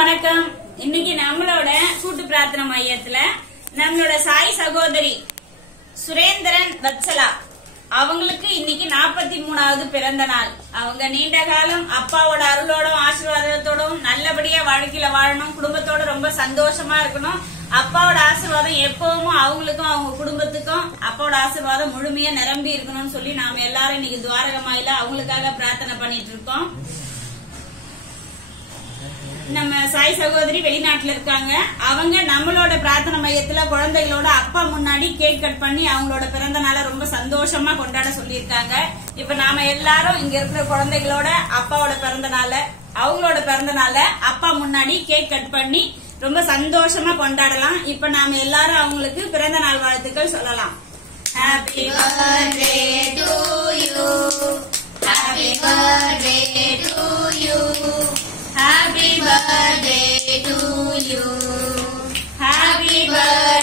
வணக்கம். இன்னைக்கு நம்மளோட கூட்டு பிரார்த்தனை மையத்துல நம்மளோட சாய் சகோதரி சுரேந்திரன் வத்சலா அவங்களுக்கு இன்னைக்கு 43வது பிறந்த நாள். அவங்க நீண்ட காலம் அப்பாவோட அருளோடும் ஆசீர்வாதத்தோடும் நல்லபடியா வாழ்க்கையில வாழணும், குடும்பத்தோட ரொம்ப சந்தோஷமா இருக்கணும். அப்பாவோட ஆசீர்வாதம் எப்பவும் அவங்களுக்கும் அவங்க குடும்பத்துக்கும் அப்பாவோட ஆசீர்வாதம் முழுமையா நிரம்பி இருக்கணும்னு சொல்லி நாம எல்லாரும் இன்னைக்கு துவாரகமாயில அவங்களுக்காக பிரார்த்தனை பண்ணிட்டு இருக்கோம். நம்ம சாய் சகோதரி வெளிநாட்டுல இருக்காங்க. அவங்க நம்மளோட பிரார்த்தனை மையத்துல குழந்தைகளோட அப்பா முன்னாடி கேக் கட் பண்ணி அவங்களோட பிறந்த நாளை ரொம்ப சந்தோஷமா கொண்டாட சொல்லியிருக்காங்க. இப்ப நாம எல்லாரும் இங்க இருக்கிற குழந்தைகளோட அப்பாவோட பிறந்த நாளை அவங்களோட பிறந்த நாளை அப்பா முன்னாடி கேக் கட் பண்ணி ரொம்ப சந்தோஷமா கொண்டாடலாம். இப்ப நாம எல்லாரும் அவங்களுக்கு பிறந்த நாள் வாழ்த்துக்கள் சொல்லலாம். Happy birthday to you, happy birthday to you, happy birthday to you, happy birthday.